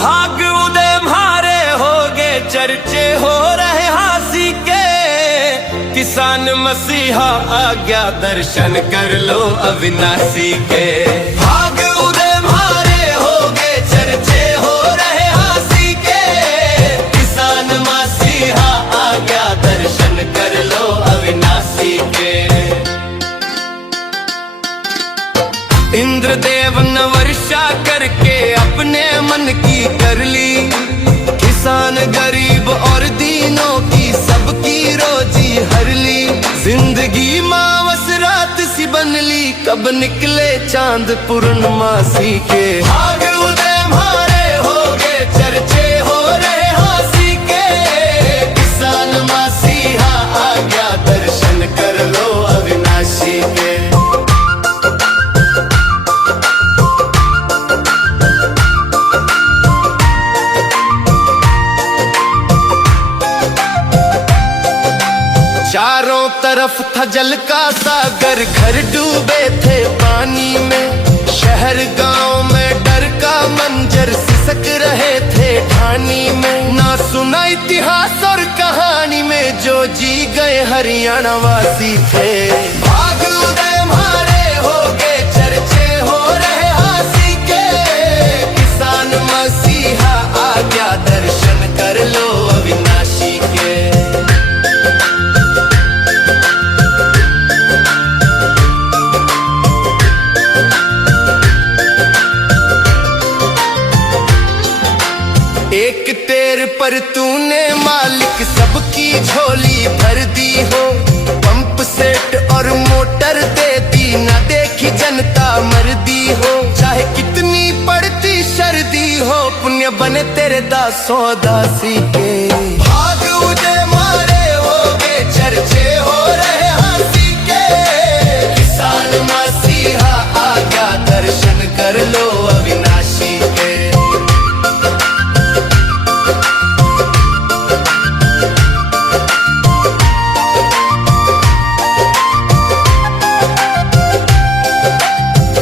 भाग उदय मारे होगे चर्चे हो रहे हासी के। किसान मसीहा आ गया दर्शन कर लो अविनाशी के। भाग उदय मारे होगे चर्चे हो रहे हासी के। किसान मसीहा आ गया दर्शन कर लो अविनाशी के। इंद्रदेव ने वर्षा करके अपने मन की कर ली। किसान गरीब और दीनों की सबकी रोजी हर ली। जिंदगी मावस रात सी बन ली, कब निकले चांद पूर्णमासी के। भाग उदय मारे होगे चर्चे हो रहे हासी के। किसान मसीहा आ गया दर्शन कर लो अविनाशी के। चारों तरफ था जल का सागर, घर डूबे थे पानी में। शहर गांव में डर का मंजर सिसक रहे थे ठानी में। ना सुना इतिहास और कहानी में जो जी गए हरियाणा वासी थे। भाग उदय मारे होगे चर्चे हो रहे हासी के। किसान मसीहा आ गया दर्शन कर लो अविनाशी के। एक टेर पर तूने मालिक सबकी झोली भर दी हो। पंप सेट और मोटर दे दी, ना देखी जनता मरदी हो। चाहे कितनी पड़ती सर्दी हो, पुण्य बने तेरे दासों दासी के। भाग उदय मारे होगे चर्चे हो रहे हासी के। किसान मसीहा आ गया दर्शन कर लो अविनाशी के।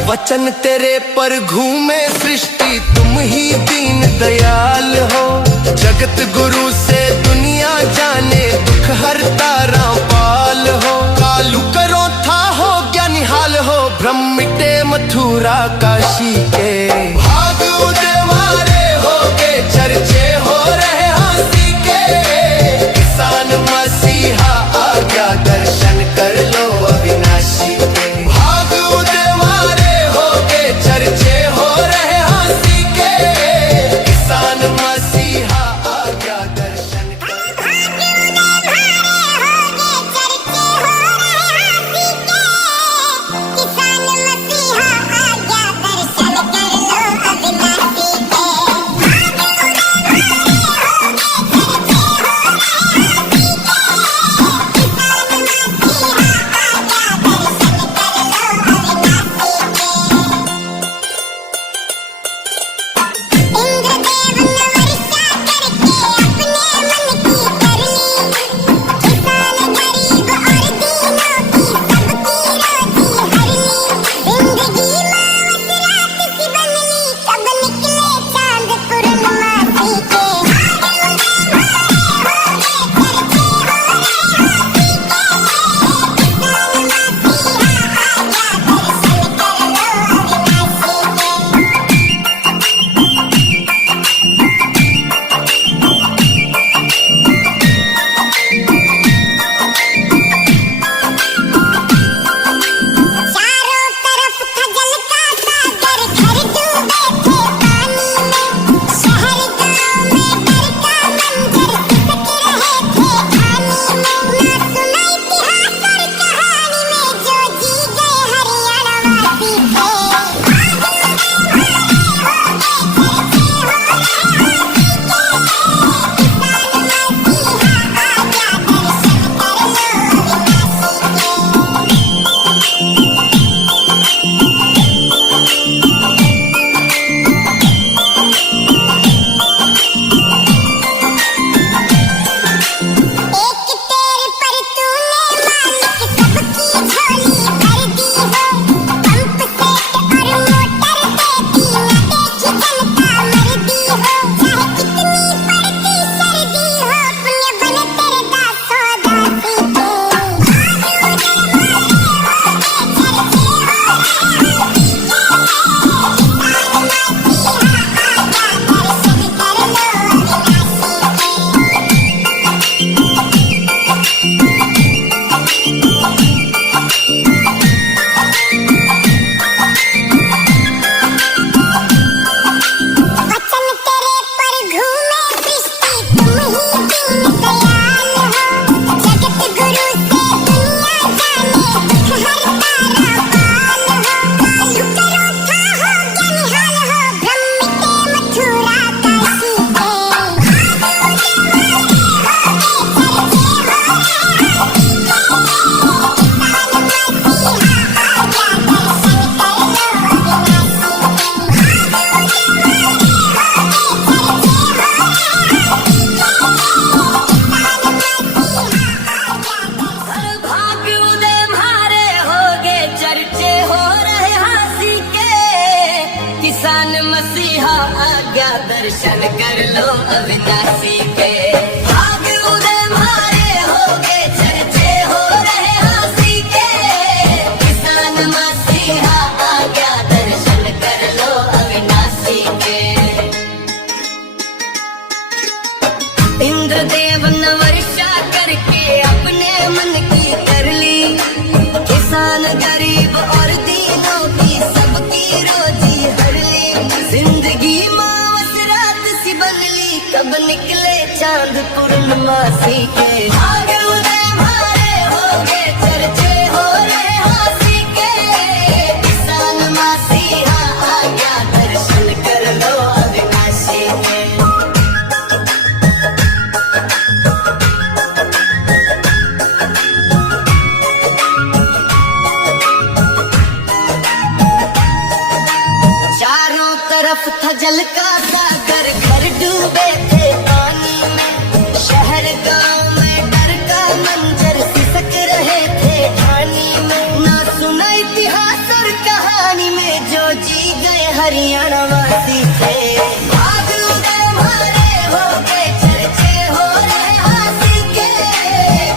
वचन तेरे पर घूमे सृष्टि, तुम ही दीन दयाल हो। जगत गुरु से दुनिया जाने, दुख हरता रामपाल हो। कालू करो था हो क्या निहाल हो, भ्रम मिटे मथुरा काशी के। भाग उदय मारे होगे चर्चे हो रहे हासी के। किसान मसीहा आ गया दर्शन कर लो अविनाशी के। भाग उदय मारे होगे चर्चे हो रहे हासी के। किसान मसीहा आ गया दर्शन कर। किसान मसीहा आ गया दर्शन कर। आज्ञा दर्शन कर लो अविनाशी के। भाग उदय मारे होगे चर्चे हो रहे हासी के। किसान मसीहा आज्ञा दर्शन कर लो अविनाशी के। इंद्रदेव ने वर्षा करके अपने मन की कर ली। किसान गरीब और दीनों की सबकी रोजी हर ली। जिंदगी मावस रात सी बन ली, कब निकले चांद पूर्णमासी के। भाग उदय मारे होगे चर्चे हो रहे हासी के। किसान मसीहा आज्ञा दर्शन कर लो अविनाशी के। चारों तरफ था जल का सागर, घर डूबे थे पानी में। शहर गांव में डर का मंजर सिसक रहे थे ठानी में। ना सुना इतिहास और कहानी में जो जी गए हरियाणा वासी थे। भाग उदय मारे होगे चर्चे हो रहे हासी के।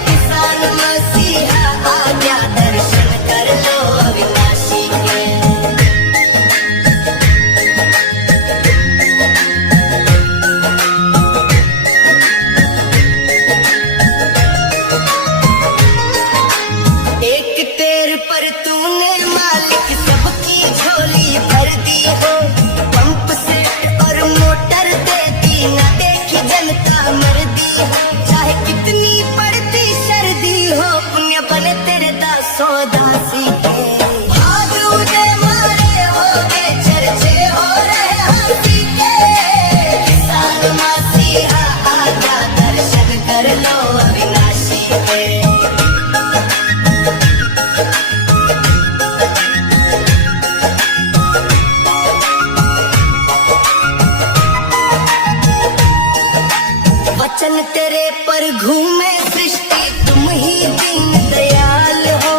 किसान मसीहा आज्ञा दर्शन कर लो अविनाशी के। एक टेर पर तूने मालिक सबकी झोली भर दी हो। पंप सेट और मोटर दे दी, न देखी जनता मरदी हो। चाहे कितनी पड़ती सर्दी हो, पुण्य बने तेरे दासों दासी के। भाग उदय मारे होगे चर्चे हो रहे हाथी के। किसान मसीहा आज्ञा दर्शन कर लो अविनाशी के। वचन तेरे पर घूमे सृष्टि, तुम ही दीन दयाल हो।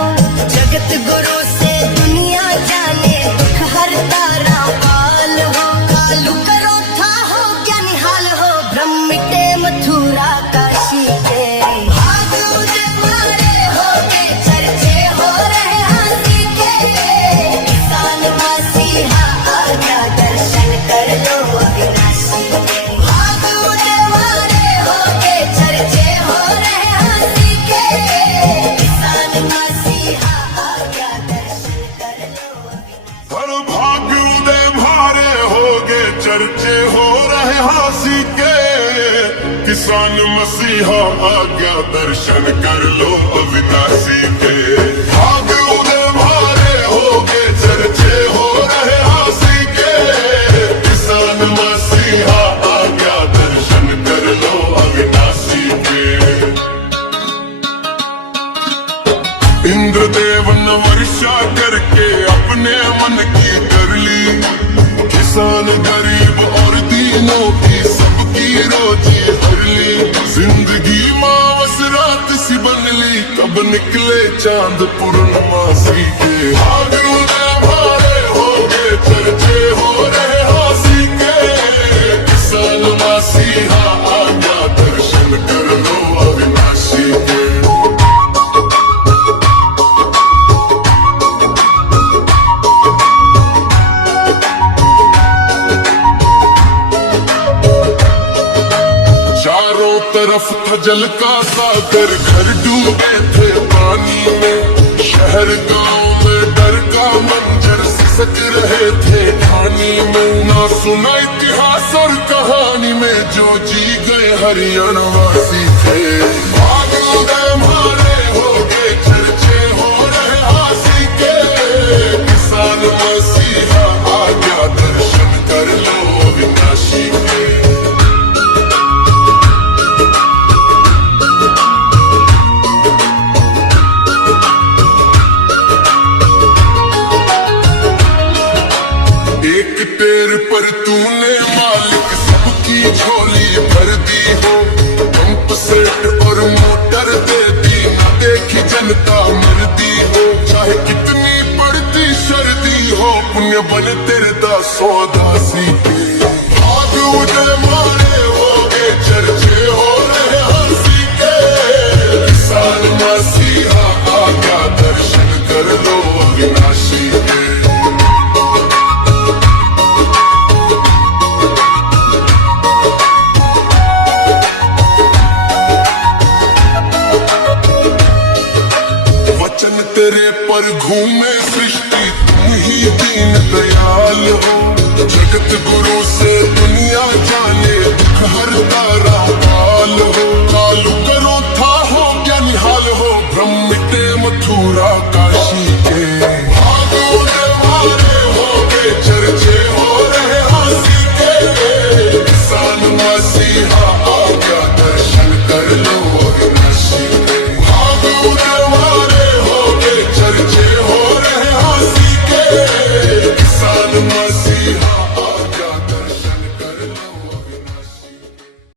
जगत गुरु से दुनिया जाने, दुख हरता रामपाल हो। कालू करो था हो क्या निहाल हो, ब्रह्म मिटे मथुरा काशी के। भाग उदय मारे होगे चर्चे हो रहे हाथी के। किसान मसीहा आज्ञा दर्शन कर लो अविनाशी के। भाग उदय मारे होगे चर्चे हो रहे हाथी के। किसान मसीहा आज्ञा दर्शन कर लो अविनाशी। हर भाग्य उदय मारे होगे चर्चे हो रहे हासी के। किसान मसीहा आज्ञा दर्शन कर लो अविनाशी के। भाग्य उदय मारे होगे चर्चे हो रहे हासी के। किसान मसीहा आज्ञा दर्शन कर लो अविनाशी के। इंद्रदेव ने वर्षा करके अपने मन की कर ली। किसान गरीब और दीनों की सबकी रोजी हर ली। जिंदगी मावस रात सी बन ली, कब निकले चांद पूर्णमासी के। भाग उदय मारे होगे चर्चे हो रहे हासी के। किसान मसीहा आज्ञा दर्शन कर लो अविनाशी के। चारों तरफ था जल का सागर, घर डूबे थे पानी में। शहर गांव में डर का मंजर सिसक रहे थे ठानी में। ना सुना इतिहास और कहानी में जो जी गए हरियाणा वासी थे। भाग उदय मारे होगे चर्चे हो रहे हासी के। किसान मसीहा आज्ञा दर्शन कर लो अविनाशी के। एक टेर पर तूने मालिक सबकी झोली भर दी हो। पंप सेट और मोटर दे दी, न देखी जनता मरदी हो। चाहे कितनी पड़ती सर्दी हो, पुण्य बन तेरे दासों दासी के। भाग पर घूमे सृष्टि तुम ही दीन दयाल हो। जगत गुरु से दुनिया जाने दुख हरता रामपाल हो। कालू करो था हो क्या निहाल हो, भ्रम मिटे मथुरा काशी के। भागो देवारे हो गए चर्चे हो रहे हासी के। किसान मसीहा आ गया दर्शन कर लो अविनाशी के। भागो देवारे हो गए चर्चे हो रहे हासी के। किसान मसीहा